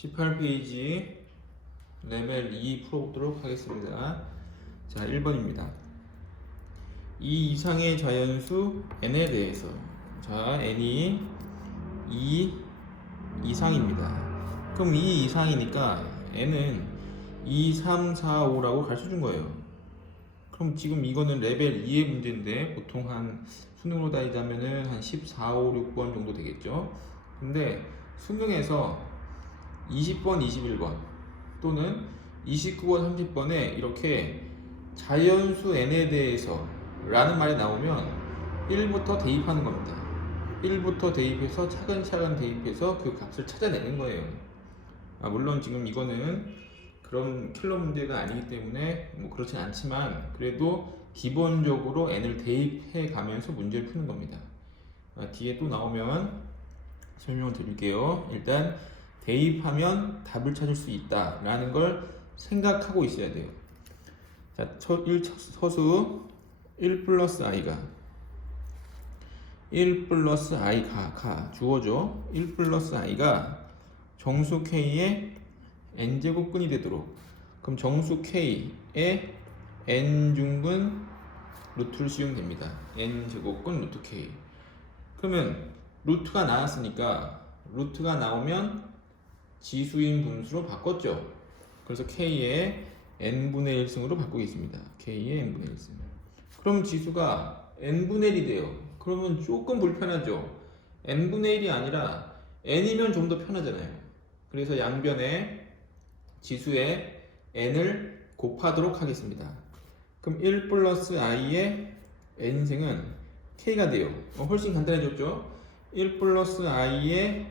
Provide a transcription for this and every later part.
18페이지 레벨 2 풀어보도록 하겠습니다. 자, 1번입니다. 이 이상의 자연수 n에 대해서 자, n이 2 이상입니다. 그럼 2 이상이니까 n은 2, 3, 4, 5라고 가르쳐 준 거예요. 그럼 지금 이거는 레벨 2의 문제인데 보통 한 수능으로 따지자면은 한 14, 5, 6번 정도 되겠죠. 근데 수능에서 20번, 21번 또는 29번, 30번에 이렇게 자연수 n에 대해서 라는 말이 나오면 1부터 대입하는 겁니다. 1부터 대입해서 차근차근 대입해서 그 값을 찾아내는 거예요. 아, 물론 지금 이거는 그런 킬러 문제가 아니기 때문에 뭐 그렇진 않지만 그래도 기본적으로 n을 대입해 가면서 문제를 푸는 겁니다. 아, 뒤에 또 나오면 설명을 드릴게요. 일단 대입하면 답을 찾을 수 있다라는 걸 생각하고 있어야 돼요. 자, 첫 1 서수 1 플러스 i가 1 플러스 i가 가 주어져 1 플러스 i가 정수 k의 n제곱근이 되도록 그럼 정수 k의 n중근 루트를 씌우면 됩니다. n제곱근 루트 k 그러면 루트가 나왔으니까 루트가 나오면 지수인 분수로 바꿨죠. 그래서 k의 n분의 1승으로 바꾸겠습니다. k의 n분의 1승. 그럼 지수가 n분의 1이 돼요. 그러면 조금 불편하죠. n분의 1이 아니라 n이면 좀 더 편하잖아요. 그래서 양변에 지수의 n을 곱하도록 하겠습니다. 그럼 1 플러스 i의 n승은 k가 돼요. 어, 훨씬 간단해졌죠? 1 플러스 i의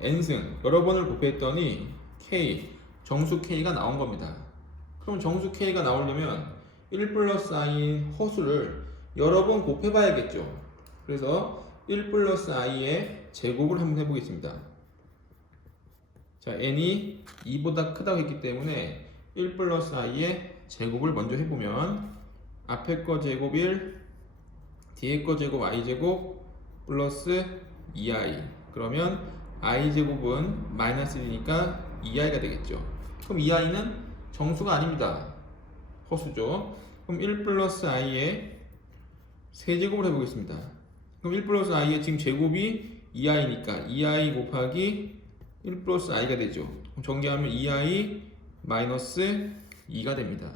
n승 여러 번을 곱했더니 k 정수 k가 나온 겁니다. 그럼 정수 k가 나오려면 1 플러스 i인 허수를 여러 번 곱해봐야겠죠. 그래서 1 플러스 i의 제곱을 한번 해보겠습니다. 자, n이 2보다 크다고 했기 때문에 1 플러스 i의 제곱을 먼저 해보면 앞에 거 제곱 1, 뒤에 거 제곱 i 제곱 플러스 2i 그러면 i 제곱은 마이너스 1이니까 2i가 되겠죠. 그럼 2i는 정수가 아닙니다. 허수죠. 그럼 1 플러스 i의 세제곱을 해보겠습니다. 그럼 1 플러스 i의 지금 제곱이 2i니까 2i 곱하기 1 플러스 i가 되죠. 그럼 전개하면 2i 마이너스 2가 됩니다.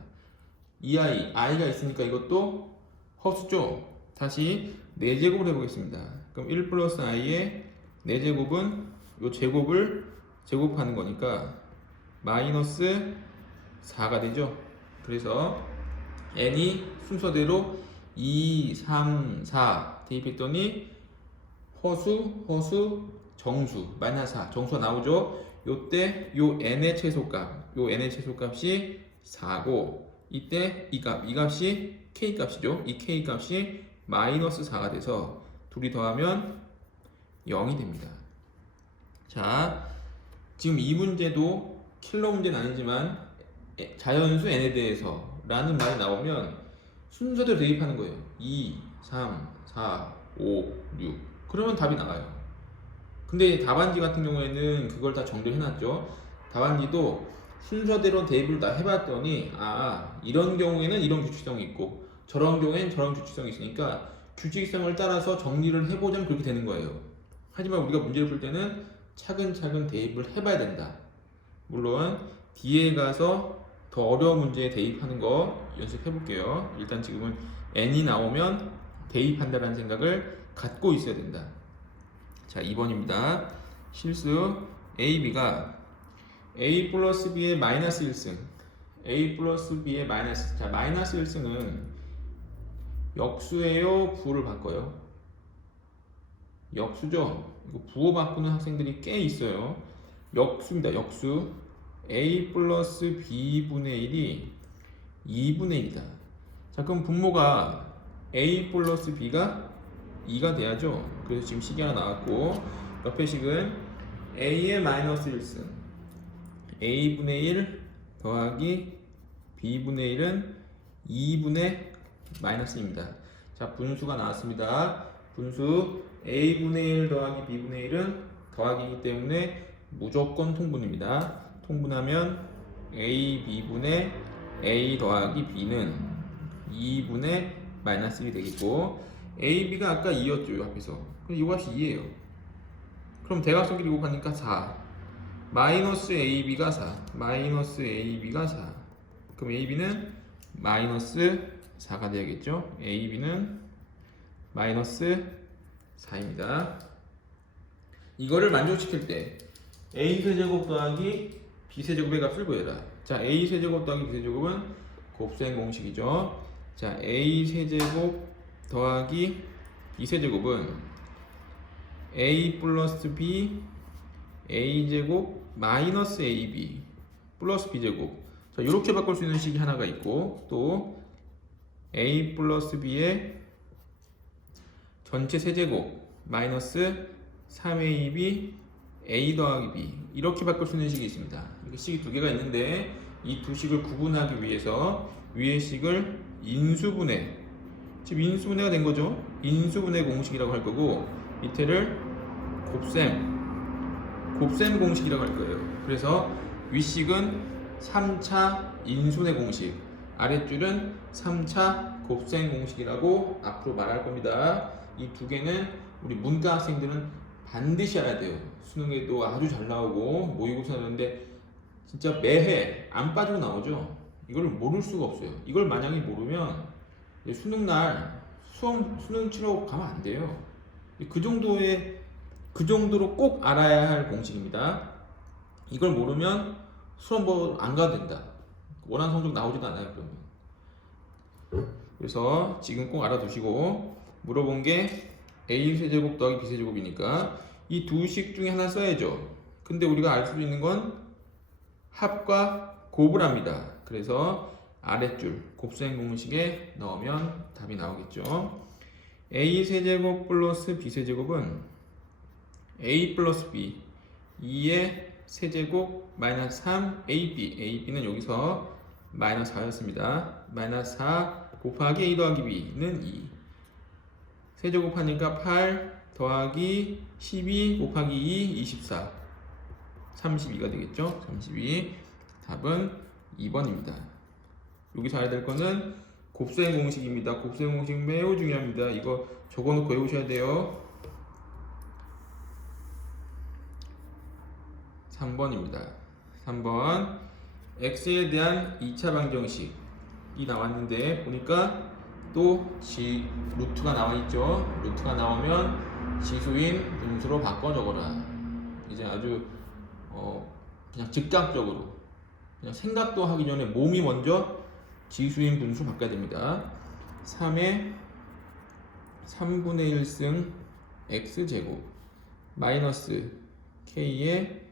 2i, i가 있으니까 이것도 허수죠. 다시 4제곱을 해보겠습니다. 그럼 1 플러스 i의 4제곱은 이 제곱을 제곱하는 거니까 마이너스 4가 되죠. 그래서 n이 순서대로 2, 3, 4 대입했더니 허수, 허수, 정수, 마이너스 4 정수가 나오죠. 요때 요 n의 최소값, 요 n의 최소값이 4고 이때 이 값, 이 값이 k 값이죠. 이 k 값이 마이너스 4가 돼서 둘이 더하면 0이 됩니다. 자, 지금 이 문제도 킬러 문제는 아니지만 에- 자연수 n에 대해서 라는 말이 나오면 순서대로 대입하는 거예요. 2, 3, 4, 5, 6. 그러면 답이 나와요. 근데 답안지 같은 경우에는 그걸 다 정리를 해놨죠. 답안지도 순서대로 대입을 다 해봤더니 아 이런 경우에는 이런 규칙성이 있고 저런 경우에는 저런 규칙성이 있으니까 규칙성을 따라서 정리를 해보자면 그렇게 되는 거예요. 하지만 우리가 문제를 풀 때는 차근차근 대입을 해봐야 된다. 물론 뒤에 가서 더 어려운 문제에 대입하는 거 연습해 볼게요. 일단 지금은 n이 나오면 대입한다는 생각을 갖고 있어야 된다. 자, 2번입니다. 실수 A, B가 A 플러스 B의 마이너스 1승 A 플러스 B의 마이너스 자 마이너스 1승은 역수예요 부호를 바꿔요 역수죠? 이거 부호 바꾸는 학생들이 꽤 있어요. 역수입니다. 역수. A 플러스 B분의 1이 2분의 1이다. 자 그럼 분모가 A 플러스 B가 2가 돼야죠. 그래서 지금 식이 하나 나왔고 옆에 식은 A의 마이너스 1승 a분의 1 더하기 b분의 1은 2분의 마이너스 1입니다. 자, 분수가 나왔습니다. 분수 a분의 1 더하기 b분의 1은 더하기이기 때문에 무조건 통분입니다. 통분하면 a b분의 a 더하기 b는 2분의 마이너스 1이 되겠고 a b가 아까 2였죠 이 앞에서 그럼 이 값이 2예요. 그럼 대각선끼리 곱하니까 4 마이너스 a b가 4 마이너스 a b가 4 그럼 a b는 마이너스 4가 되야겠죠? a b는 마이너스 4입니다. 이거를 만족시킬 때 a 세제곱 더하기 b 세제곱의 값을 구해라. 자, a 세제곱 더하기 b 세제곱은 곱셈 공식이죠. 자, a 세제곱 더하기 b 세제곱은 a 플러스 b a 제곱 마이너스 ab 플러스 b 제곱. 자, 이렇게 바꿀 수 있는 식이 하나가 있고 또 a 플러스 b의 전체 세제곱 마이너스 3ab a 더하기 b 이렇게 바꿀 수 있는 식이 있습니다. 이렇게 식이 두 개가 있는데 이 두 식을 구분하기 위해서 위의 식을 인수분해 지금 인수분해가 된 거죠. 인수분해 공식이라고 할 거고 밑에를 곱셈 곱셈 공식이라고 할 거예요. 그래서 윗식은 3차 인수분해 공식 아랫줄은 3차 곱셈 공식이라고 앞으로 말할 겁니다. 이 두 개는 우리 문과 학생들은 반드시 알아야 돼요. 수능에도 아주 잘 나오고 모의고사 하는데 진짜 매해 안 빠지고 나오죠. 이걸 모를 수가 없어요. 이걸 만약에 모르면 수능 날 수험 수능 치러 가면 안 돼요. 그 정도의 그 정도로 꼭 알아야 할 공식입니다. 이걸 모르면 수험 뭐안 가도 된다. 원하는 성적 나오지도 않아요. 그러면. 그래서 지금 꼭 알아두시고 물어본 게 a 세제곱 더하기 b 세제곱이니까 이 두 식 중에 하나 써야죠. 근데 우리가 알 수 있는 건 합과 곱을 합니다. 그래서 아랫줄 곱셈 공식에 넣으면 답이 나오겠죠. a 세제곱 플러스 b 세제곱은 a 플러스 b 2의 세제곱 마이너스 3 ab ab는 여기서 마이너스 4였습니다. 마이너스 4 곱하기 a 더하기 b는 2 세 제곱하니까 8 더하기 12 곱하기 2 24 32가 되겠죠? 32 답은 2번입니다. 여기서 알아야 될 거는 곱셈 공식입니다. 곱셈 공식 매우 중요합니다. 이거 적어놓고 외우셔야 돼요. 3번입니다. 3번. x에 대한 2차 방정식이 나왔는데 보니까 또 지, 루트가 나와 있죠. 루트가 나오면 지수인 분수로 바꿔 적어라. 이제 아주 어 그냥 즉각적으로 그냥 생각도 하기 전에 몸이 먼저 지수인 분수 바꿔야 됩니다. 3의 3분의 1승 x 제곱 마이너스 k의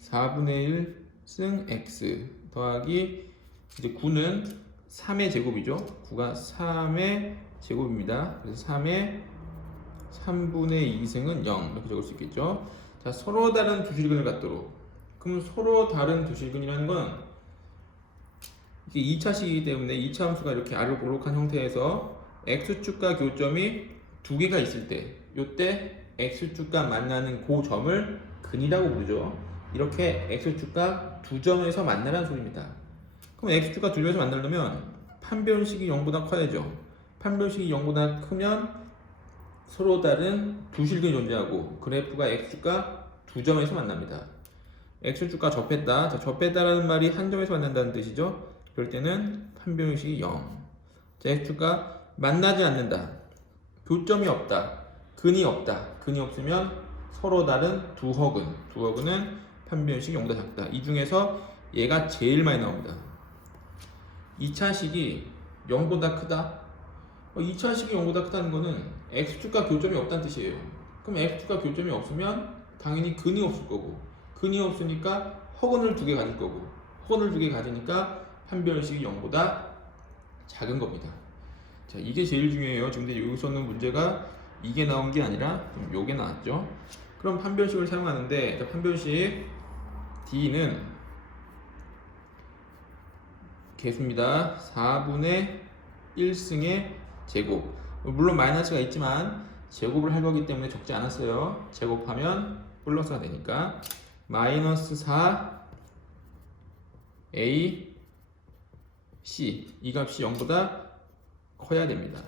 4분의 1승 x 더하기 이제 9는 3의 제곱이죠. 9가 3의 제곱입니다. 그래서 3의 3분의 2승은 0 이렇게 적을 수 있겠죠. 자, 서로 다른 두 실근을 갖도록. 그럼 서로 다른 두 실근이라는 건 이게 2차식이기 때문에 2차 함수가 이렇게 아를 볼록한 형태에서 x축과 교점이 두 개가 있을 때 요때 x축과 만나는 그 점을 근이라고 부르죠. 이렇게 x축과 두 점에서 만나라는 소리입니다. 그럼 x축과 두 점에서 만나려면 판별식이 0보다 커야죠. 판별식이 0보다 크면 서로 다른 두 실근이 존재하고 그래프가 x축과 두 점에서 만납니다. x축과 접했다. 자, 접했다라는 말이 한 점에서 만난다는 뜻이죠. 그럴 때는 판별식이 0. 자, x축과 만나지 않는다. 교점이 없다. 근이 없다. 근이 없으면 서로 다른 두 허근. 두 허근은 판별식이 0보다 작다. 이 중에서 얘가 제일 많이 나옵니다. 2차식이 0보다 크다. 2차식이 0보다 크다는 거는 x축과 교점이 없다는 뜻이에요. 그럼 x축과 교점이 없으면 당연히 근이 없을 거고 근이 없으니까 허근을 두 개 가질 거고 허근을 두 개 가지니까 판별식이 0보다 작은 겁니다. 자, 이게 제일 중요해요. 지금 여기서는 문제가 이게 나온 게 아니라 요게 나왔죠. 그럼 판별식을 사용하는데 자, 판별식 D는 개수입니다. 4분의 1승의 제곱. 물론 마이너스가 있지만 제곱을 할 거기 때문에 적지 않았어요. 제곱하면 플러스가 되니까 마이너스 4 A C 이 값이 0보다 커야 됩니다.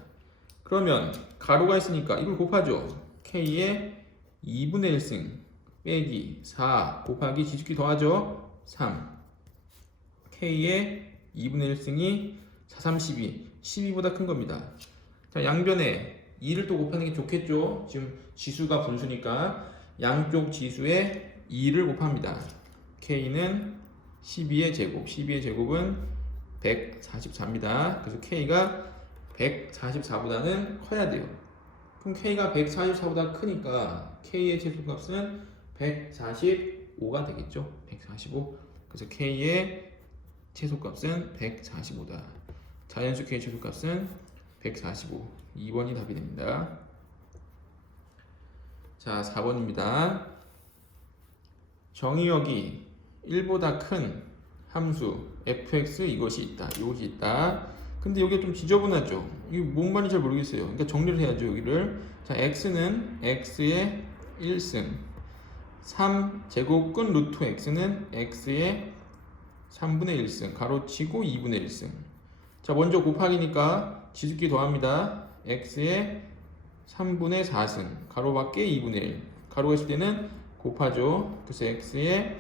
그러면 가로가 있으니까 이걸 곱하죠. K의 2분의 1승 빼기 4 곱하기 지축기 더하죠. 3 K의 2분의 1승이 4, 3, 12 12보다 큰 겁니다. 자 양변에 2를 또 곱하는 게 좋겠죠. 지금 지수가 분수니까 양쪽 지수에 2를 곱합니다. K는 12의 제곱, 12의 제곱은 144입니다. 그래서 K가 144보다는 커야 돼요. 그럼 K가 144보다 크니까 K의 최소값은 145가 되겠죠. 145. 그래서 K의 최소값은 145다. 자연수 K 최소값은 145. 2번이 답이 됩니다. 자, 4번입니다. 정의역이 1보다 큰 함수 fx 이것이 있다. 이것이 있다. 근데 여기가 좀 지저분하죠. 이게 뭔 말인지 잘 모르겠어요. 그러니까 정리를 해야죠, 여기를. 자, x는 x의 1승. 3 제곱근 루트 x는 x의 3분의 1승. 가로치고 2분의 1승. 자, 먼저 곱하기니까 지수끼 더합니다. x의 3분의 4승. 가로 밖에 2분의 1. 가로가 있을 때는 곱하죠. 그래서 x의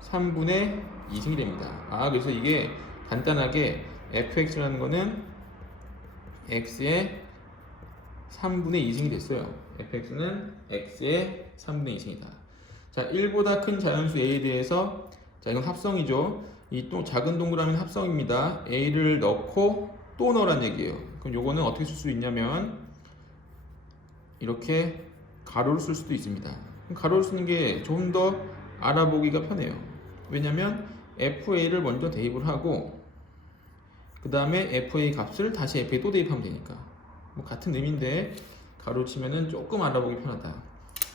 3분의 2승이 됩니다. 아, 그래서 이게 간단하게 fx라는 거는 x의 3분의 2승이 됐어요. fx는 x의 3분의 2승이다. 자, 1보다 큰 자연수 a에 대해서 자, 이건 합성이죠. 이 또 작은 동그라미는 합성입니다. a를 넣고 또 넣으란 얘기예요. 그럼 요거는 어떻게 쓸 수 있냐면 이렇게 가로를 쓸 수도 있습니다. 가로를 쓰는 게 좀 더 알아보기가 편해요. 왜냐면 FA를 먼저 대입을 하고 그 다음에 FA 값을 다시 FA 또 대입하면 되니까 뭐 같은 의미인데 가로 치면은 조금 알아보기 편하다.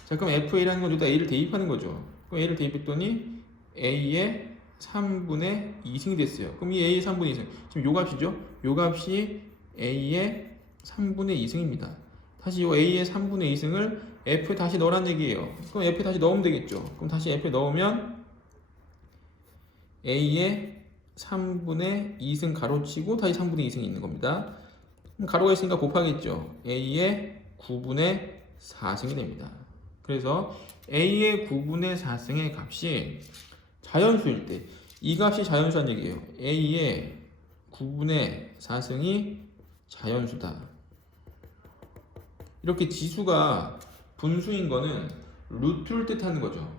자 그럼 FA라는 건 여기다 A를 대입하는 거죠. 그럼 A를 대입했더니 A의 3분의 2승이 됐어요. 그럼 이 A의 3분의 2승 지금 요 값이죠. 요 값이 A의 3분의 2승입니다. 다시 이 A의 3분의 2승을 F에 다시 넣으란 얘기예요. 그럼 F에 다시 넣으면 되겠죠. 그럼 다시 F에 넣으면 A의 3분의 2승 가로치고 다시 3분의 2승이 있는 겁니다. 가로가 있으니까 곱하겠죠. A의 9분의 4승이 됩니다. 그래서 A의 9분의 4승의 값이 자연수일 때 이 값이 자연수란 얘기예요. A의 9분의 4승이 자연수다. 이렇게 지수가 분수인 거는 루트를 뜻하는 거죠.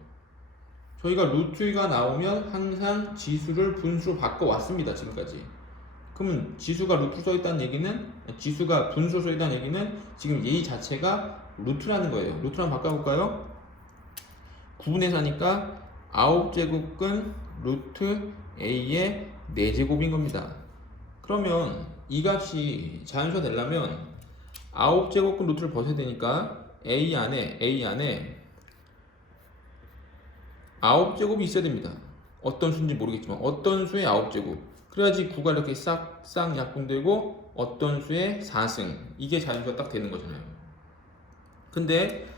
저희가 루트가 나오면 항상 지수를 분수로 바꿔 왔습니다. 지금까지. 그러면 지수가 루트 써 있다는 얘기는 지수가 분수 써 있다는 얘기는 지금 얘 자체가 루트라는 거예요. 한번 바꿔볼까요? 9분의 4니까 9제곱근 루트 a의 4제곱인 겁니다. 그러면 이 값이 자연수가 되려면 9제곱근 루트를 벗어야 되니까 a 안에 a 안에 9제곱이 있어야 됩니다. 어떤 수인지 모르겠지만 어떤 수의 9제곱 그래야지 9가 이렇게 싹싹 약분되고 어떤 수의 4승 이게 자연수가 딱 되는 거잖아요. 근데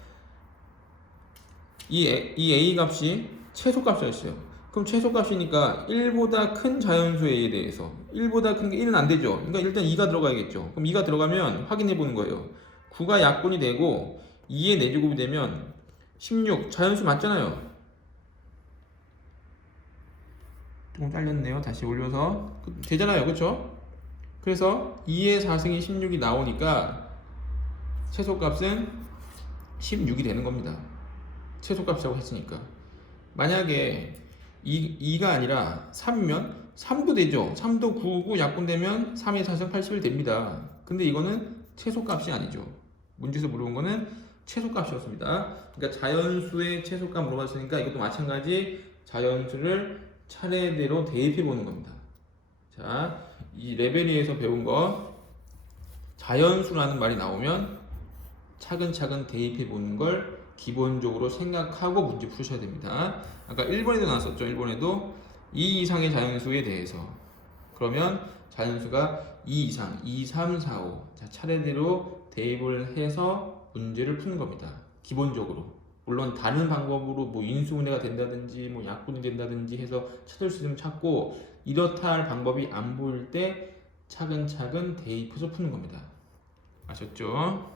이, 이 a 값이 최소값이었어요. 그럼 최소값이니까 1보다 큰 자연수 a에 대해서 1보다 큰 게 1은 안 되죠. 그러니까 일단 2가 들어가야겠죠. 그럼 2가 들어가면 확인해 보는 거예요. 9가 약분이 되고 2의 4제곱이 되면 16 자연수 맞잖아요. 조금 잘렸네요. 다시 올려서 그- 되잖아요. 그렇죠? 그래서 2의 4승이 16이 나오니까 최소값은 16이 되는 겁니다. 최소값이라고 했으니까. 만약에 2, 2가 아니라 3이면 3도 되죠. 3도 9고 약분되면 3의 4승 80이 됩니다. 근데 이거는 최소값이 아니죠. 문제에서 물어본 거는 최소값이었습니다. 그러니까 자연수의 최소값 물어봤으니까 이것도 마찬가지 자연수를 차례대로 대입해 보는 겁니다. 자, 이 레벨리에서 배운 거 자연수라는 말이 나오면 차근차근 대입해 보는 걸 기본적으로 생각하고 문제 푸셔야 됩니다. 아까 1번에도 나왔었죠. 1번에도 2 이상의 자연수에 대해서 그러면 자연수가 2 이상, 2, 3, 4, 5 자, 차례대로 대입을 해서 문제를 푸는 겁니다. 기본적으로 물론 다른 방법으로 뭐 인수분해가 된다든지 뭐 약분이 된다든지 해서 찾을 수 있으면 찾고 이렇다 할 방법이 안 보일 때 차근차근 대입해서 푸는 겁니다. 아셨죠?